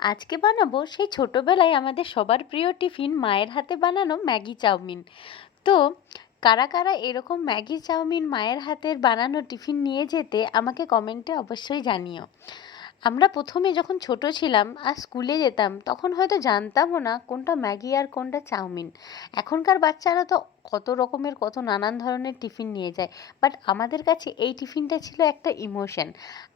আজকে বানাবো সেই ছোটবেলায় আমাদের সবার প্রিয় টিফিন মায়ের হাতে বানানো ম্যাগি চাউমিন। তো কারা কারা এরকম ম্যাগি চাউমিন মায়ের হাতের বানানো টিফিন নিয়ে যেতে আমাকে কমেন্টে অবশ্যই জানিও। আমরা প্রথমে যখন ছোট ছিলাম আর স্কুলে যেতাম তখন হয়তো জানতামও না কোনটা ম্যাগি আর কোনটা চাউমিন। এখনকার বাচ্চারা তো কত রকমের কত নানান ধরনের টিফিন নিয়ে যায়, বাট আমাদের কাছে এই টিফিনটা ছিল একটা ইমোশন।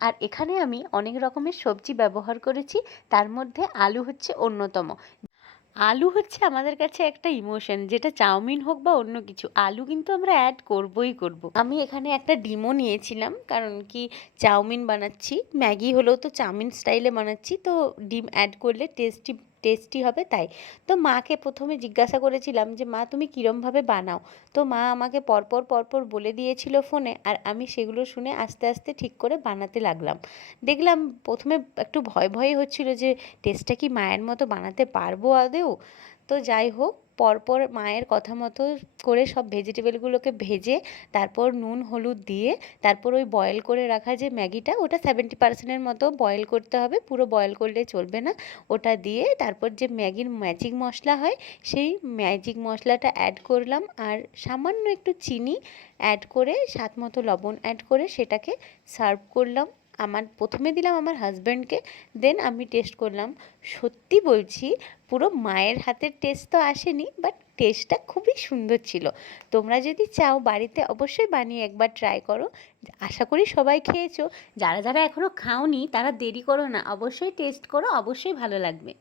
আর এখানে আমি অনেক রকমের সবজি ব্যবহার করেছি, তার মধ্যে আলু হচ্ছে অন্যতম। আলু হচ্ছে আমাদের কাছে একটা ইমোশন, যেটা চাউমিন হোক বা অন্য কিছু, আলু কিন্তু আমরা অ্যাড করবই করব। আমি এখানে একটা ডিমও নিয়েছিলাম, কারণ কি চাউমিন বানাচ্ছি, ম্যাগি হলেও তো চাউমিন স্টাইলে বানাচ্ছি, তো ডিম অ্যাড করলে টেস্টি টেস্টি হবে তাই। তো মাকে প্রথমে জিজ্ঞাসা করেছিলাম যে মা তুমি কীরমভাবে বানাও। তো মা আমাকে পরপর পরপর বলে দিয়েছিল ফোনে, আর আমি সেগুলো শুনে আস্তে আস্তে ঠিক করে বানাতে লাগলাম। দেখলাম প্রথমে একটু ভয় ভয় হচ্ছিল যে টেস্টটা কি মায়ের মতো বানাতে পারবো আদৌ। তো যাই হোক, পরপর মায়ের কথা মতো করে সব ভেজিটেবলগুলোকে ভেজে তারপর নুন হলুদ দিয়ে তারপর ওই বয়েল করে রাখা যে ম্যাগিটা, ওটা 70% মতো বয়েল করতে হবে, পুরো বয়েল করলে চলবে না। ওটা দিয়ে তারপর যে ম্যাগির ম্যাজিক মশলা হয় সেই ম্যাজিক মশলাটা অ্যাড করলাম, আর সামান্য একটু চিনি অ্যাড করে স্বাদ মতো লবণ অ্যাড করে সেটাকে সার্ভ করলাম। প্রথমে দিলাম আমার হাজব্যান্ডকে, দেন আমি টেস্ট করলাম। সত্যি বলছি, পুরো মায়ের হাতের টেস্ট তো আসেনি, বাট টেস্টটা খুবই সুন্দর ছিল। তোমরা যদি চাও বাড়িতে অবশ্যই বানিয়ে একবার ট্রাই করো। আশা করি সবাই খেয়েছো। যারা যারা এখনও খাওনি তারা দেরি করো না, অবশ্যই টেস্ট করো, অবশ্যই ভালো লাগবে।